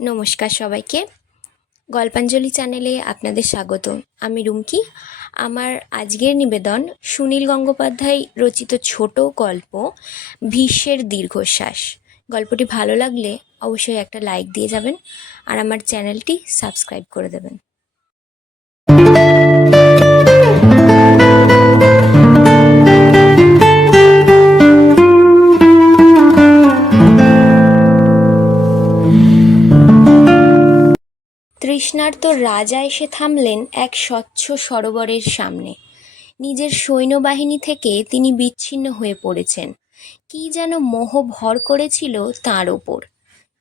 নমস্কার সবাইকে। গল্পাঞ্জলি চ্যানেলে আপনাদের স্বাগত। আমি রুমকি। আমার আজকের নিবেদন সুনীল গঙ্গোপাধ্যায় রচিত ছোট গল্প ভীষ্মের দীর্ঘশ্বাস। গল্পটি ভালো লাগলে অবশ্যই একটা লাইক দিয়ে যাবেন আর আমার চ্যানেলটি সাবস্ক্রাইব করে দেবেন। তৃষ্ণার্ত রাজা এসে থামলেন এক স্বচ্ছ সরোবরের সামনে। নিজের সৈন্যবাহিনী থেকে তিনি বিচ্ছিন্ন হয়ে পড়েছেন। কী যেন মোহ ভর করেছিল তার ওপর।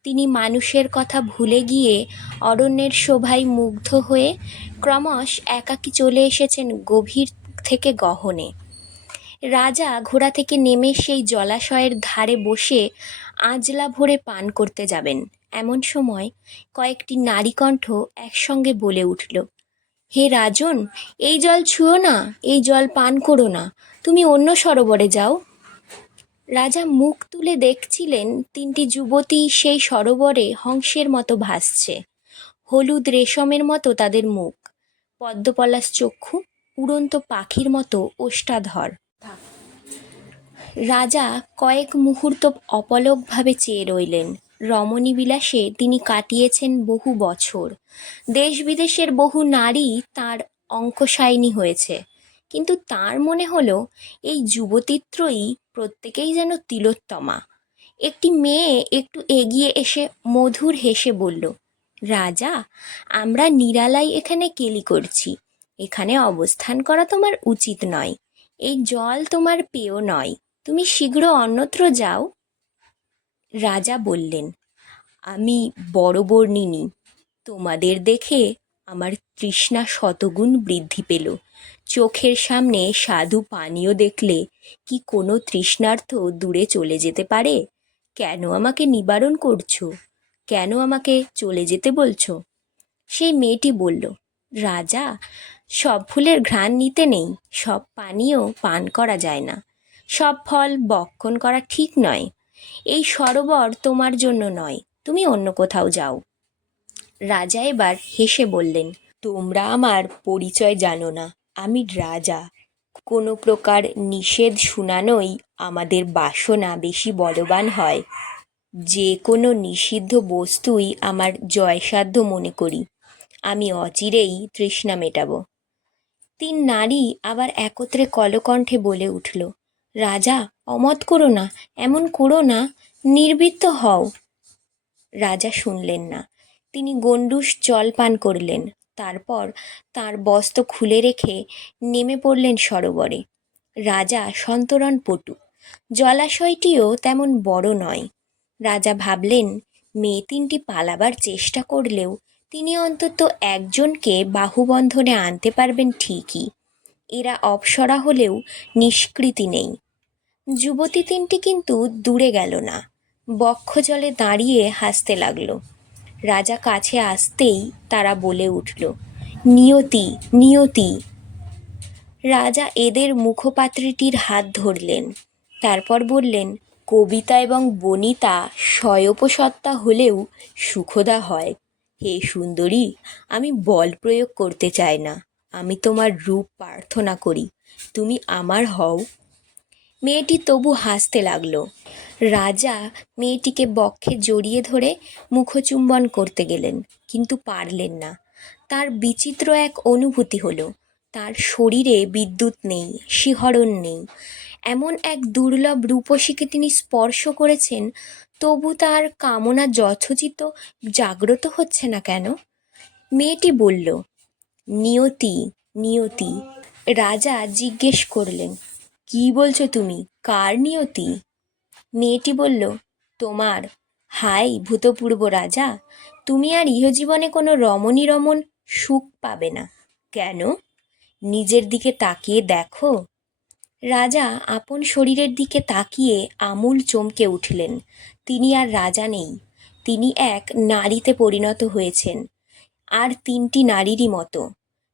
তিনি মানুষের কথা ভুলে গিয়ে অরণ্যের শোভায় মুগ্ধ হয়ে ক্রমশ একাকী চলে এসেছেন গভীর থেকে গহনে। রাজা ঘোড়া থেকে নেমে সেই জলাশয়ের ধারে বসে আঁজলা ভরে পান করতে যাবেন। এমন সময় কয়েকটি নারীকণ্ঠ একসঙ্গে বলে উঠল, হে রাজন, এই জল ছুঁয়ো না, এই জল পান করো না, তুমি অন্য সরোবরে যাও। রাজা মুখ তুলে দেখছিলেন তিনটি যুবতী সেই সরোবরে হংসের মতো ভাসছে, হলুদ রেশমের মতো তাদের মুখ, পদ্মপলাশ চক্ষু, উড়ন্ত পাখির মতো ওষ্ঠাধর। রাজা কয়েক মুহূর্ত অপলকভাবে চেয়ে রইলেন। রমণী বিলাসে তিনি কাটিয়েছেন বহু বছর। দেশ বিদেশের বহু নারী তার অঙ্কশায়িনী হয়েছে। কিন্তু তার মনে হলো, এই যুবতীত্রয়ী প্রত্যেকেই যেন তিলোত্তমা। একটি মেয়ে একটু এগিয়ে এসে মধুর হেসে বলল, রাজা, আমরা নিরালাই এখানে কেলি করছি। এখানে অবস্থান করা তোমার উচিত নয়। এই জল তোমার পেয় নয়। তুমি শীঘ্র অন্যত্র যাও। রাজা বললেন, আমি বড় বর্ণিনী। তোমাদের দেখে আমার তৃষ্ণা শতগুণ বৃদ্ধি পেল। চোখের সামনে সাধু পানীয় দেখলে কি কোনো তৃষ্ণার্থ দূরে চলে যেতে পারে? কেন আমাকে নিবারণ করছ? কেন আমাকে চলে যেতে বলছো? সেই মেয়েটি বলল, রাজা, সব ফুলের ঘ্রাণ নিতে নেই, সব পানীয় পান করা যায় না। সব ফল বক্ষণ করা ঠিক নয়। এই সরোবর তোমার জন্য নয়, তুমি অন্য কোথাও যাও। রাজা এবার হেসে বললেন, তোমরা আমার পরিচয় জানো না, আমি রাজা। কোনো প্রকার নিষেধ শুনানোই আমাদের বাসনা বেশি বলবান হয়। যে কোনো নিষিদ্ধ বস্তুই আমার জয়সাধ্য মনে করি, আমি অচিরেই তৃষ্ণা মেটাবো। তিন নারী আবার একত্রে কলকণ্ঠে বলে উঠল, রাজা অমত করো না, এমন করো না নির্বৃত্ত হও। রাজা শুনলেন না। তিনি গণ্ডুস জল পান করলেন। তারপর তার বস্ত্র খুলে রেখে নেমে পড়লেন সরোবরে। রাজা সন্তরণ পটু। জলাশয়টিও তেমন বড় নয়। রাজা ভাবলেন, মেয়ে তিনটি পালাবার চেষ্টা করলেও তিনি অন্তত একজনকে বাহুবন্ধনে আনতে পারবেন ঠিকই। এরা অপসরা হলেও নিষ্কৃতি নেই। যুবতী তিনটি কিন্তু দূরে গেল না। বক্ষ জলে দাঁড়িয়ে হাসতে লাগল। রাজা কাছে আসতেই তারা বলে উঠল, নিয়তি নিয়তি। রাজা এদের মুখপাত্রীটির হাত ধরলেন। তারপর বললেন, কবিতা এবং বনিতা স্বয়পসত্তা হলেও সুখদা হয়। হে সুন্দরী, আমি বল প্রয়োগ করতে চাই না। আমি তোমার রূপ প্রার্থনা করি। তুমি আমার হও মেয়েটি তবু হাসতে লাগল। রাজা মেয়েটিকে বক্ষে জড়িয়ে ধরে মুখচুম্বন করতে গেলেন, কিন্তু পারলেন না। তার বিচিত্র এক অনুভূতি হলো, তার শরীরে বিদ্যুৎ নেই, শিহরণ নেই। এমন এক দুর্লভ রূপসীকে তিনি স্পর্শ করেছেন, তবু তার কামনা যথোচিত, জাগ্রত হচ্ছে না কেন? মেয়েটি বলল, নিয়তি নিয়তি। রাজা জিজ্ঞেস করলেন কি বলছো তুমি? কার নিয়তি? মেয়েটি বলল, তোমার। হাই, ভূতপূর্ব রাজা, তুমি আর ইহজীবনে কোনো রমণী রমণ সুখ পাবে না। কেন? নিজের দিকে তাকিয়ে দেখো। রাজা আপন শরীরের দিকে তাকিয়ে আমূল চমকে উঠলেন। তিনি আর রাজা নেই। তিনি এক নারীতে পরিণত হয়েছেন। আর তিনটি নারীরই মতো।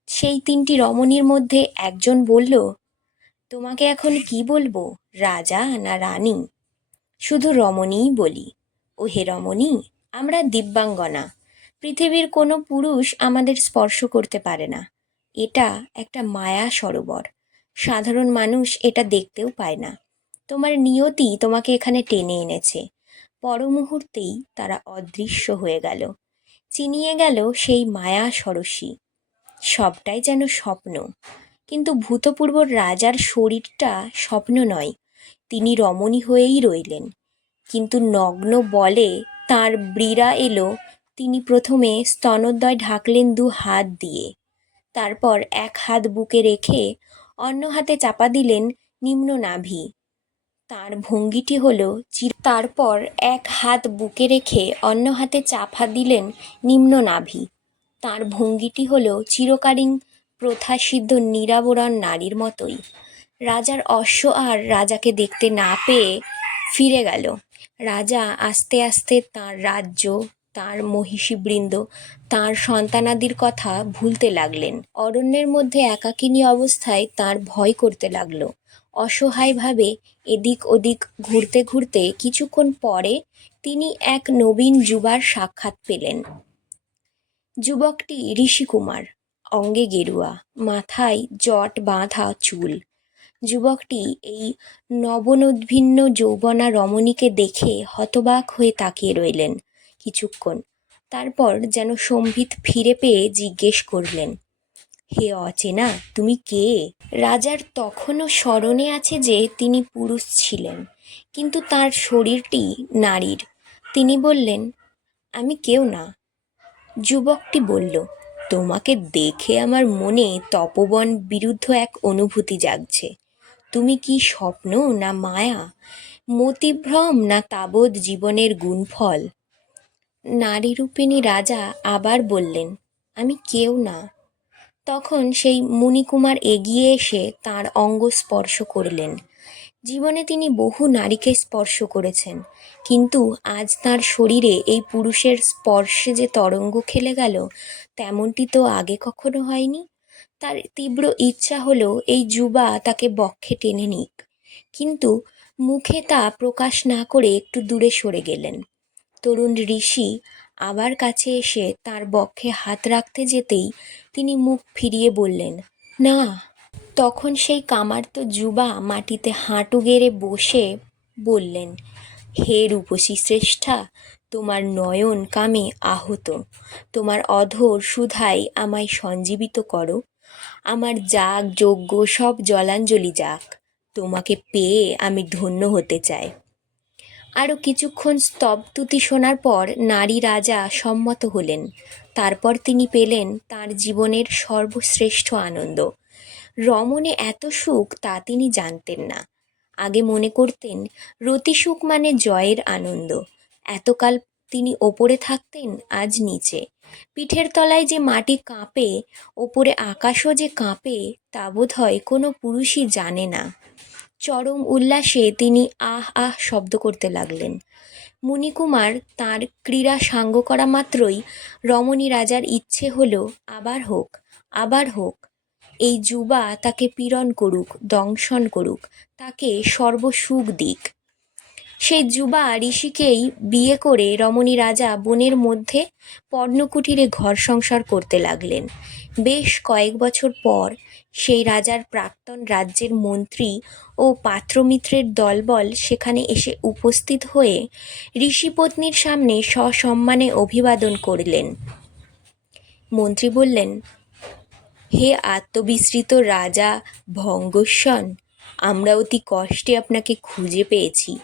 সেই তিনটি রমণীর মধ্যে একজন বলল তোমাকে এখন কি বলব, রাজা না রানী? শুধু রমণীই বলি। ও হে রমণী, আমরা দিব্যাঙ্গনা। পৃথিবীর কোনো পুরুষ আমাদের স্পর্শ করতে পারে না। এটা একটা মায়া সরোবর। সাধারণ মানুষ এটা দেখতেও পায় না। তোমার নিয়তি তোমাকে এখানে টেনে এনেছে। পর মুহূর্তেই তারা অদৃশ্য হয়ে গেল। চিনিয়ে গেল সেই মায়া সরসী। সবটাই যেন স্বপ্ন। কিন্তু ভূতপূর্ব রাজার শরীরটা স্বপ্ন নয়। তিনি রমণী হয়েই রইলেন। কিন্তু নগ্ন বলে তার ব্রীড়া এলো। তিনি প্রথমে স্তনোদয় ঢাকলেন দু হাত দিয়ে। তারপর এক হাত বুকে রেখে অন্য হাতে চাপা দিলেন নিম্ন নাভি। তার ভঙ্গিটি হলো তারপর এক হাত বুকে রেখে অন্য হাতে চাপা দিলেন নিম্ন নাভি। তার ভঙ্গিটি হলো চিরকালীন প্রথাসিদ্ধ নিরাবরণ নারীর মতোই। রাজার অশ্ব আর রাজাকে দেখতে না পেয়ে ফিরে গেল। রাজা আস্তে আস্তে তার রাজ্য, তার মহিষীবৃন্দ, তার সন্তানাদির কথা ভুলতে লাগলেন। অরণ্যের মধ্যে একাকিনী অবস্থায় তার ভয় করতে লাগল। অসহায়ভাবে এদিক ওদিক ঘুরতে ঘুরতে কিছুক্ষণ পরে তিনি এক নবীন যুবার সাক্ষাৎ পেলেন। যুবকটি ঋষিকুমার। অঙ্গে গেরুয়া, মাথায় জট বাঁধা চুল। যুবকটি এই নবনোদ্ভিন্ন যৌবনা রমণীকে দেখে হতবাক হয়ে তাকিয়ে রইলেন কিছুক্ষণ। তারপর যেন সম্বিত ফিরে পেয়ে জিজ্ঞেস করলেন, হে অচেনা, তুমি কে? রাজার তখনও স্মরণে আছে যে তিনি পুরুষ ছিলেন, কিন্তু তার শরীরটি নারীর। তিনি বললেন, আমি কেউ না। যুবকটি বলল তোমাকে দেখে আমার মনে তপবন বিরুদ্ধ এক অনুভূতি জাগছে। তুমি কি স্বপ্ন না মায়া? মতিভ্রম না তাবৎ জীবনের গুণফল? নারীরূপিণী রাজা আবার বললেন, আমি কেউ না। তখন সেই মুনিকুমার এগিয়ে এসে তার অঙ্গ স্পর্শ করলেন। জীবনে তিনি বহু নারীকে স্পর্শ করেছেন, কিন্তু আজ তার শরীরে এই পুরুষের স্পর্শে যে তরঙ্গ খেলে গেল, তেমনটি তো আগে কখনো হয়নি। তার তীব্র ইচ্ছা হলো এই যুবা তাকে বক্ষে টেনে নিক, কিন্তু মুখে তা প্রকাশ না করে একটু দূরে সরে গেলেন। তরুণ ঋষি আবার কাছে এসে তার বক্ষে হাত রাখতে যেতেই তিনি মুখ ফিরিয়ে বললেন, না তখন সেই কামার্ত যুবা মাটিতে হাঁটু গেড়ে বসে বললেন, হে রূপসী শ্রেষ্ঠা, তোমার নয়ন কামে আহত। তোমার অধর সুধাই আমায় সঞ্জীবিত করো। আমার যাগ, যজ্ঞ সব জলাঞ্জলি যাক। তোমাকে পেয়ে আমি ধন্য হতে চাই। আরও কিছুক্ষণ স্তবতুতি শোনার পর নারী রাজা সম্মত হলেন। তারপর তিনি পেলেন তার জীবনের সর্বশ্রেষ্ঠ আনন্দ। রমণে এত সুখ তা তিনি জানতেন না। আগে মনে করতেন রতিসুখ মানে জয়ের আনন্দ। এতকাল তিনি ওপরে থাকতেন, আজ নিচে। পিঠের তলায় যে মাটি কাঁপে, ওপরে আকাশও যে কাঁপে, তা বোধ হয় কোনো পুরুষই জানে না। চরম উল্লাসে তিনি আহ আহ শব্দ করতে লাগলেন। মুনিকুমার তার ক্রীড়া সাঙ্গ করা মাত্রই রমণী রাজার ইচ্ছে হলো, আবার হোক আবার হোক। এই যুবা তাকে পীড়ন করুক, দংশন করুক, তাকে সর্বসুখ দিক। সেই যুবা ঋষিকেই বিয়ে করে রমণী রাজা বনের মধ্যে পর্ণকুটিরে ঘর সংসার করতে লাগলেন। বেশ কয়েক বছর পর সেই রাজার প্রাক্তন রাজ্যের মন্ত্রী ও পাত্রমিত্রের দলবল সেখানে এসে উপস্থিত হয়ে ঋষিপত্নীর সামনে সসম্মানে অভিবাদন করলেন। মন্ত্রী বললেন হে আত্মবিস্মৃত রাজা ভঙ্গস্বন, আমরা অতি কষ্টে আপনাকে খুঁজে পেয়েছি।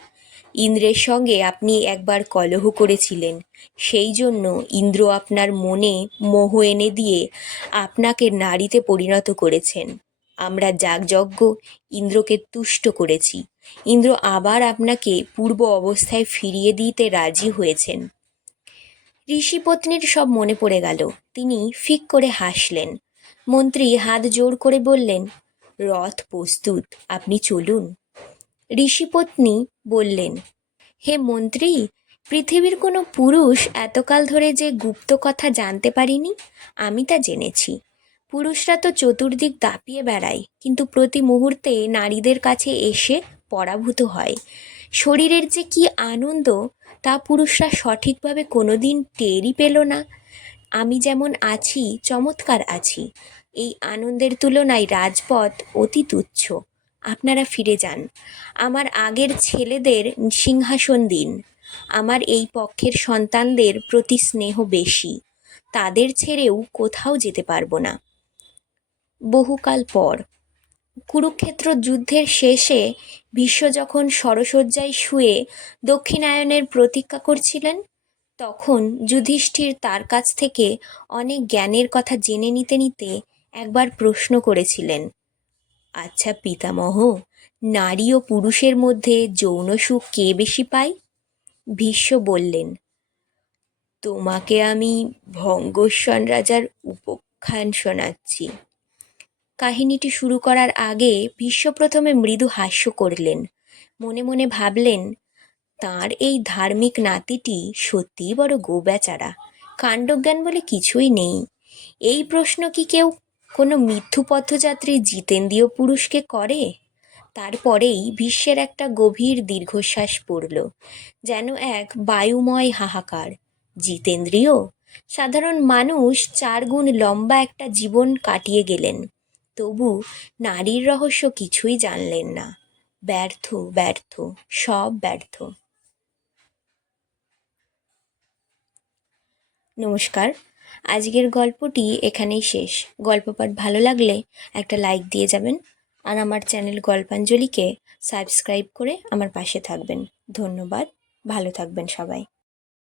ইন্দ্রের সঙ্গে আপনি একবার কলহ করেছিলেন সেই জন্য ইন্দ্র আপনার মনে মোহ এনে দিয়ে আপনাকে নারীতে পরিণত করেছেন। আমরা যাগযজ্ঞ ইন্দ্রকে তুষ্ট করেছি। ইন্দ্র আবার আপনাকে পূর্ব অবস্থায় ফিরিয়ে দিতে রাজি হয়েছেন। ঋষিপত্নীর সব মনে পড়ে গেল। তিনি ফিক করে হাসলেন। মন্ত্রী হাত জোর করে বললেন, রথ প্রস্তুত, আপনি চলুন। ঋষিপত্নী বললেন, হে মন্ত্রী, পৃথিবীর কোনো পুরুষ এতকাল ধরে যে গুপ্ত কথা জানতে পারিনি, আমি তা জেনেছি। পুরুষরা তো চতুর্দিক দাপিয়ে বেড়ায়, কিন্তু প্রতি মুহূর্তে নারীদের কাছে এসে পরাভূত হয়। শরীরের যে কি আনন্দ, তা পুরুষরা সঠিকভাবে কোনোদিন টেরই পেল না। আমি যেমন আছি, চমৎকার আছি। এই আনন্দের তুলনায় রাজপথ অতি তুচ্ছ। আপনারা ফিরে যান। আমার আগের ছেলেদের সিংহাসন দিন। আমার এই পক্ষের সন্তানদের প্রতি স্নেহ বেশি। তাদের ছেড়েও কোথাও যেতে পারব না। বহুকাল পর। কুরুক্ষেত্র যুদ্ধের শেষে ভীষ্ম যখন সরসজ্জায় শুয়ে দক্ষিণায়নের প্রতীক্ষা করছিলেন তখন যুধিষ্ঠির তার কাছ থেকে অনেক জ্ঞানের কথা জেনে নিতে নিতে একবার প্রশ্ন করেছিলেন আচ্ছা পিতামহ, নারী ও পুরুষের মধ্যে যৌন সুখ কে বেশি পায়? ভীষ্ম বললেন, তোমাকে আমি ভঙ্গস্বন রাজার উপখ্যান শোনাচ্ছি। কাহিনীটি শুরু করার আগে ভীষ্ম প্রথমে মৃদু হাস্য করলেন, মনে মনে ভাবলেন তার এই ধার্মিক নাতিটি সত্যিই বড় গোবেচারা। কাণ্ডজ্ঞান বলে কিছুই নেই। এই প্রশ্ন কি কেউ কোনো মিথ্যু পথযাত্রী জিতেন্দ্রীয় পুরুষকে করে? তারপরেই বিশ্বের একটা গভীর দীর্ঘশ্বাস পড়ল, যেন এক বায়ুময় হাহাকার। জিতেন্দ্রীয়? সাধারণ মানুষ চার গুণ লম্বা একটা জীবন কাটিয়ে গেলেন, তবু নারীর রহস্য কিছুই জানলেন না। ব্যর্থ ব্যর্থ, সব ব্যর্থ। নমস্কার। আজকের গল্পটি এখানেই শেষ। গল্প পাঠ ভালো লাগলে একটা লাইক দিয়ে যাবেন আর আমার চ্যানেল গল্পাঞ্জলিকে সাবস্ক্রাইব করে আমার পাশে থাকবেন। ধন্যবাদ। ভালো থাকবেন সবাই।